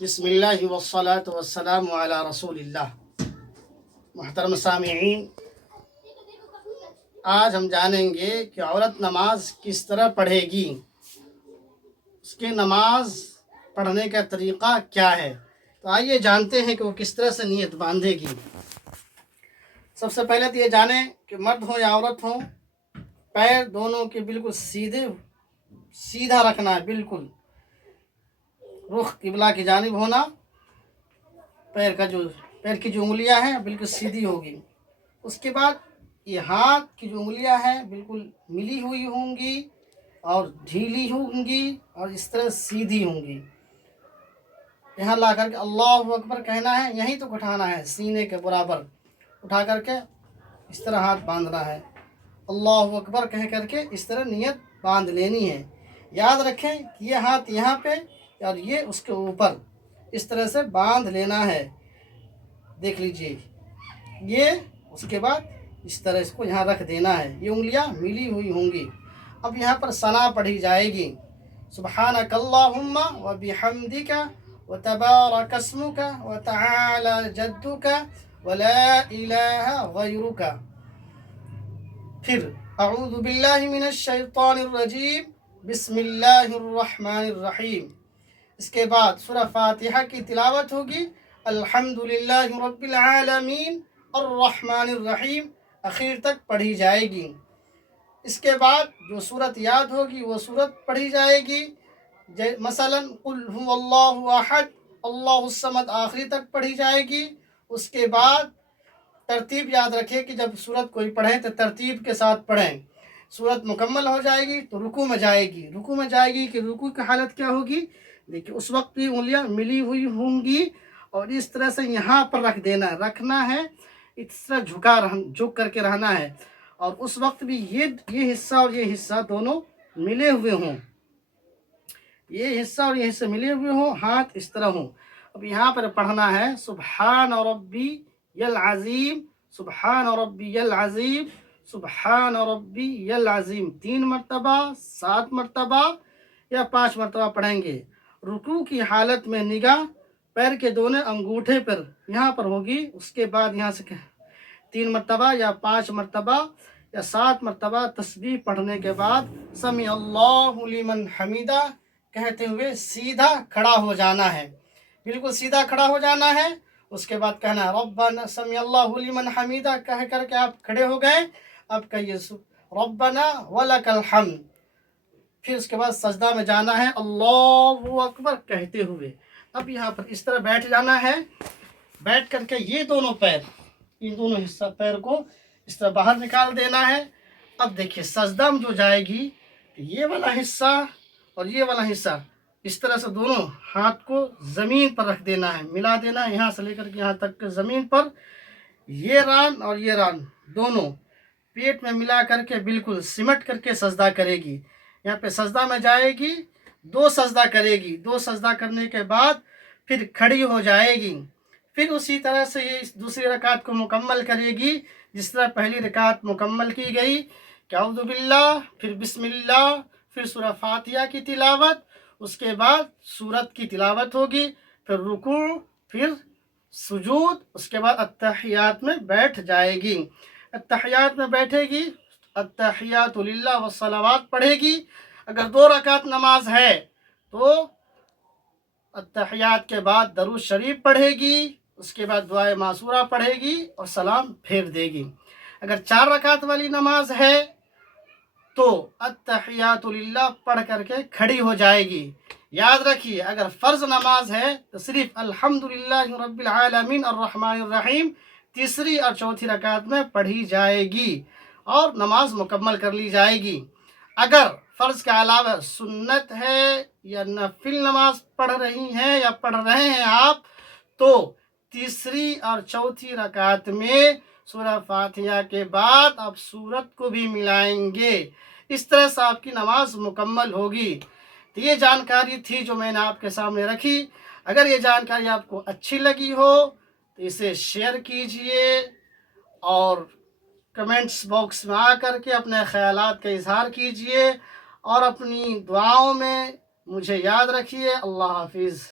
بسم اللہ والصلاة والسلام علی رسول اللہ۔ محترم سامعین، آج ہم جانیں گے کہ عورت نماز کس طرح پڑھے گی، اس کے نماز پڑھنے کا طریقہ کیا ہے۔ تو آئیے جانتے ہیں کہ وہ کس طرح سے نیت باندھے گی۔ سب سے پہلے تو یہ جانیں کہ مرد ہو یا عورت ہو، پیر دونوں کے بالکل سیدھا رکھنا ہے، بالکل رخ قبلہ کی جانب ہونا۔ پیر کی جو انگلیاں ہیں بالکل سیدھی ہوگی۔ اس کے بعد یہ ہاتھ کی جو انگلیاں ہیں بالکل ملی ہوئی ہوں گی اور ڈھیلی ہوں گی اور اس طرح سیدھی ہوں گی۔ یہاں لا کر کے اللہ اکبر کہنا ہے، یہیں تو اٹھانا ہے، سینے کے برابر اٹھا کر کے اس طرح ہاتھ باندھنا ہے۔ اللہ اکبر کہہ کر کے اس طرح نیت باندھ لینی ہے۔ یاد رکھیں کہ یہ ہاتھ یہاں پہ اور یہ اس کے اوپر اس طرح سے باندھ لینا ہے۔ دیکھ لیجئے، یہ اس کے بعد اس طرح اس کو یہاں رکھ دینا ہے، یہ انگلیاں ملی ہوئی ہوں گی۔ اب یہاں پر ثنا پڑھی جائے گی، سبحانک اللہم و بحمدک و تبارک اسمک و تعالی جدک و لا الہ غیرک۔ پھر اعوذ باللہ من الشیطان الرجیم، بسم اللہ الرحمن الرحیم۔ اس کے بعد سورہ فاتحہ کی تلاوت ہوگی، الحمدللہ رب العالمین الرحمن الرحیم اخیر تک پڑھی جائے گی۔ اس کے بعد جو سورت یاد ہوگی وہ سورت پڑھی جائے گی، مثلا قل هو اللہ احد اللہ الصمد آخری تک پڑھی جائے گی۔ اس کے بعد ترتیب یاد رکھے کہ جب سورت کوئی پڑھیں تو ترتیب کے ساتھ پڑھیں۔ سورت مکمل ہو جائے گی تو رکوع میں جائے گی، رکوع میں جائے گی کہ رکوع کی حالت کیا ہوگی، دیکھیں اس وقت بھی انگلیاں ملی ہوئی ہوں گی اور اس طرح سے یہاں پر رکھنا ہے، اس طرح جھک کر کے رہنا ہے، اور اس وقت بھی یہ حصہ اور یہ حصہ دونوں ملے ہوئے ہوں، یہ حصہ اور یہ حصہ ملے ہوئے ہوں، ہاتھ اس طرح ہوں۔ اب یہاں پر پڑھنا ہے سبحان ربی العظیم، سبحان ربی العظیم، سبحان ربی العظیم 3 مرتبہ، 7 مرتبہ یا 5 مرتبہ پڑھیں گے۔ رکوع کی حالت میں نگاہ پیر کے دونوں انگوٹھے پر یہاں پر ہوگی، اس کے بعد یہاں سے 3 مرتبہ یا 5 مرتبہ یا 7 مرتبہ تسبیح پڑھنے کے بعد سمی اللہ لمن حمیدہ کہتے ہوئے سیدھا کھڑا ہو جانا ہے، بالکل سیدھا کھڑا ہو جانا ہے۔ اس کے بعد کہنا ہے ربنا سمی اللہ لمن حمیدہ کہہ کر کے آپ کھڑے ہو گئے، اب کہیے ربنا ولک الحمد۔ پھر اس کے بعد سجدہ میں جانا ہے اللہ اکبر کہتے ہوئے۔ اب یہاں پر اس طرح بیٹھ جانا ہے، بیٹھ کر کے یہ دونوں پیر، یہ دونوں حصہ پیر کو اس طرح باہر نکال دینا ہے۔ اب دیکھیے سجدہ میں جو جائے گی یہ والا حصہ اور یہ والا حصہ اس طرح سے دونوں ہاتھ کو زمین پر رکھ دینا ہے، ملا دینا ہے، یہاں سے لے کر کے یہاں تک زمین پر، یہ ران اور یہ ران دونوں پیٹ میں ملا کر کے بالکل سمٹ کر کے سجدہ کرے گی۔ یہاں پہ سجدہ میں جائے گی، 2 سجدہ کرے گی، 2 سجدہ کرنے کے بعد پھر کھڑی ہو جائے گی۔ پھر اسی طرح سے یہ دوسری رکعت کو مکمل کرے گی جس طرح پہلی رکعت مکمل کی گئی، کہ اعوذ باللہ، پھر بسم اللہ، پھر سورہ فاتحہ کی تلاوت، اس کے بعد سورت کی تلاوت ہوگی، پھر رکوع، پھر سجود، اس کے بعد التحیات میں بیٹھ جائے گی۔ التحیات میں بیٹھے گی، التحیات للہ والصلوات پڑھے گی۔ اگر 2 رکعت نماز ہے تو التحیات کے بعد درود شریف پڑھے گی، اس کے بعد دعائے معصورہ پڑھے گی اور سلام پھیر دے گی۔ اگر 4 رکعت والی نماز ہے تو التحیات للہ پڑھ کر کے کھڑی ہو جائے گی۔ یاد رکھیے اگر فرض نماز ہے تو صرف الحمدللہ رب العالمین الرحمن الرحیم تیسری اور چوتھی رکعت میں پڑھی جائے گی اور نماز مکمل کر لی جائے گی۔ اگر فرض کے علاوہ سنت ہے یا نفل نماز پڑھ رہی ہیں یا پڑھ رہے ہیں آپ، تو تیسری اور چوتھی رکعت میں سورہ فاتحہ کے بعد آپ سورت کو بھی ملائیں گے، اس طرح سے آپ کی نماز مکمل ہوگی۔ تو یہ جانکاری تھی جو میں نے آپ کے سامنے رکھی۔ اگر یہ جانکاری آپ کو اچھی لگی ہو تو اسے شیئر کیجئے اور کمنٹس باکس میں آ کر کے اپنے خیالات کا اظہار کیجئے اور اپنی دعاؤں میں مجھے یاد رکھیے۔ اللہ حافظ۔